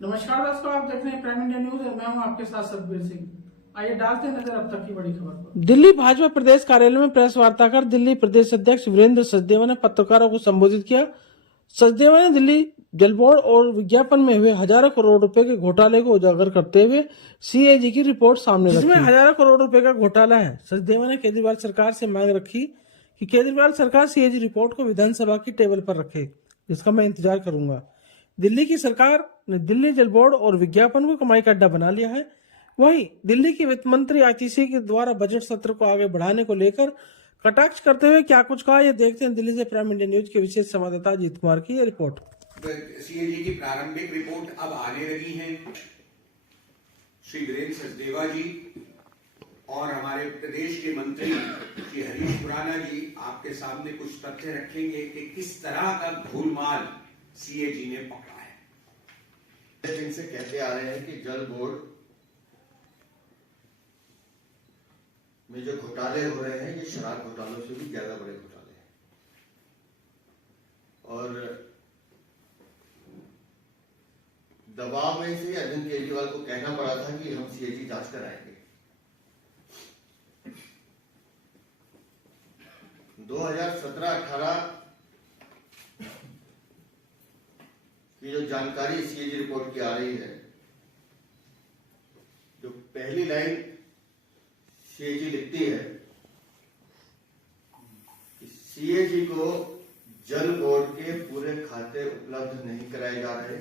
नमस्कार दोस्तों, आप देख रहे हैं प्राइम इंडिया न्यूज और मैं हूं आपके साथ सतबीर सिंह। आइए डालते हैं नजर अब तक की बड़ी खबर पर। दिल्ली भाजपा प्रदेश कार्यालय में प्रेस वार्ता कर दिल्ली प्रदेश अध्यक्ष वीरेंद्र सचदेवा ने पत्रकारों को संबोधित किया। सचदेवा ने दिल्ली जल बोर्ड और विज्ञापन में हुए हजारों करोड़ रुपए के घोटाले को उजागर करते हुए सीएजी की रिपोर्ट सामने रखी, जिसमें हजारों करोड़ रुपए का घोटाला है। सचदेवा ने केजरीवाल सरकार से मांग रखी कि केजरीवाल सरकार सीएजी रिपोर्ट को विधानसभा की टेबल पर रखे, जिसका मैं इंतजार करूंगा। दिल्ली की सरकार ने दिल्ली जल बोर्ड और विज्ञापन को कमाई का अड्डा बना लिया है। वहीं दिल्ली की वित्त मंत्री आतिशी के द्वारा बजट सत्र को आगे बढ़ाने को लेकर कटाक्ष करते हुए क्या कुछ कहा, ये देखते हैं दिल्ली से प्राइम इंडिया न्यूज के विशेष संवाददाता अजीत कुमार की ये रिपोर्ट। सीएजी की प्रारंभिक रिपोर्ट अब आने लगी है। श्री वीरेंद्र सचदेवा जी और हमारे प्रदेश के मंत्री श्री हरीश खुराना जी आपके सामने कुछ तथ्य रखेंगे कि किस तरह का गोलमाल सीएजी ने पकड़ा है। दिन से कहते आ रहे हैं कि जल बोर्ड में जो घोटाले हो रहे हैं ये शराब घोटालों से भी ज्यादा बड़े घोटाले हैं और दबाव में से अरविंद केजरीवाल को कहना पड़ा था कि हम सीएजी जांच कराएंगे। 2017-18 की जो जानकारी सीएजी रिपोर्ट की आ रही है, जो पहली लाइन सीएजी लिखती है कि सीएजी को जल बोर्ड के पूरे खाते उपलब्ध नहीं कराए जा रहे,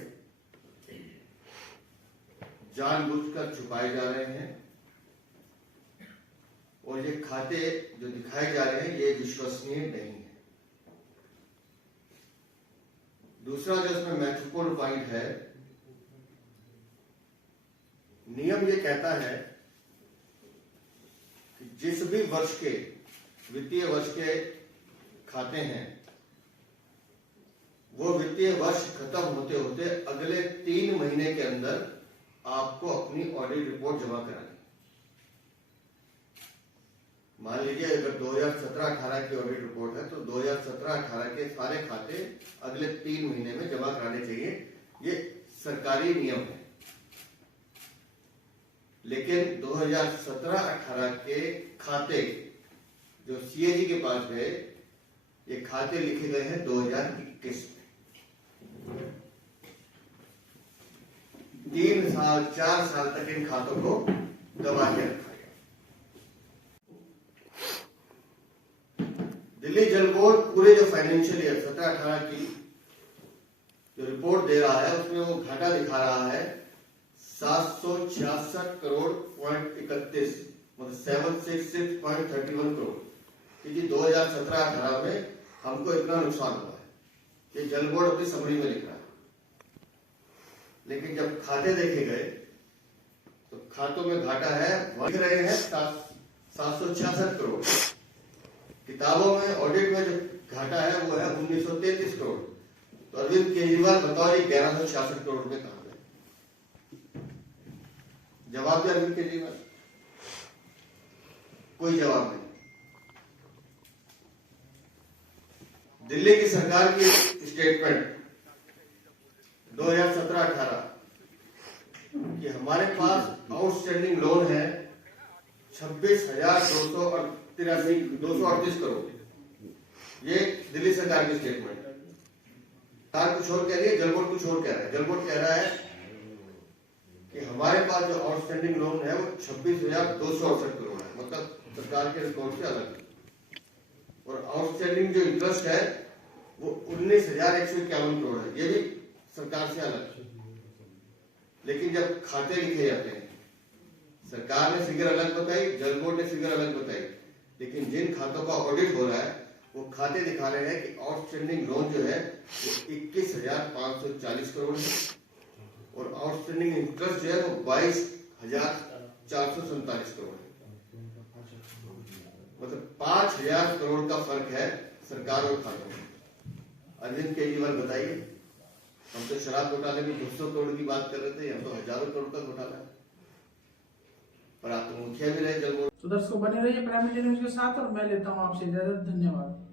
जानबूझकर छुपाए जा रहे हैं और ये खाते जो दिखाए जा रहे हैं ये विश्वसनीय नहीं है। दूसरा जो इसमें महत्वपूर्ण पॉइंट है, नियम ये कहता है कि जिस भी वर्ष के वित्तीय वर्ष के खाते हैं वो वित्तीय वर्ष खत्म होते होते अगले 3 महीने के अंदर आपको अपनी ऑडिट रिपोर्ट जमा करानी। मान लीजिए अगर 2017-18 की ऑडिट रिपोर्ट है तो 2017-18 के सारे खाते अगले 3 महीने में जमा कराने चाहिए। ये सरकारी नियम है। लेकिन 2017-18 के खाते जो सीएजी के पास गए, ये खाते लिखे गए हैं 2021 में। 3 साल 4 साल तक इन खातों को दबा के रखा। दिल्ली जल बोर्ड पूरे जो फाइनेंशियल ईयर 17-18 की जो रिपोर्ट दे रहा है उसमें वो घाटा दिखा रहा है 766 करोड़ .31, मतलब 766.31 करोड़। क्योंकि 2017-18 में हमको इतना नुकसान हुआ है, ये जल बोर्ड अपनी समरी में लिख रहा है। लेकिन जब खाते देखे गए तो खातों में घाटा है, लिख रहे हैं 766 करोड़। किताबों में ऑडिट में जो घाटा है वो है 1933 करोड़। तो अरविंद केजरीवाल बताओ ये 1166 करोड़ रुपए कहां गए? जवाब दे अरविंद केजरीवाल, कोई जवाब नहीं। दिल्ली की सरकार की स्टेटमेंट 2017-18 कि हमारे पास आउटस्टैंडिंग लोन है 26,238 करोड़। ये दिल्ली सरकार की स्टेटमेंट। सरकार कुछ और कह रही है, जल बोर्ड कुछ और कह रहा है। जल बोर्ड कह रहा है कि हमारे पास जो आउटस्टैंडिंग लोन है वो 26,268 करोड़ है, मतलब सरकार के रिकॉर्ड से अलग है। और आउटस्टैंडिंग जो इंटरेस्ट है वो 19,151 करोड़ है, ये भी सरकार से अलग है। लेकिन जब खाते लिखे जाते हैं, सरकार ने फिगर अलग बताई, जल बोर्ड ने फिगर अलग बताई, लेकिन जिन खातों का ऑडिट हो रहा है वो खाते दिखा रहे हैं कि आउटस्टैंडिंग लोन जो है वो 21,540 करोड़ है और आउटस्टैंडिंग इंटरेस्ट जो है वो 22,447 करोड़ है। मतलब 5,000 करोड़ का फर्क है सरकार और खातों में। अरविंद केजरीवाल बताइए, हम तो शराब घोटाले में 200 करोड़ की बात कर रहे थे, हम तो हजारों करोड़ का घोटाला है। पर आप तो मुखिया भी रहे जल बोर्ड। तो दर्शकों बने रहिए प्राइम इंडिया न्यूज के साथ और मैं लेता हूं आपसे इजाजत। धन्यवाद।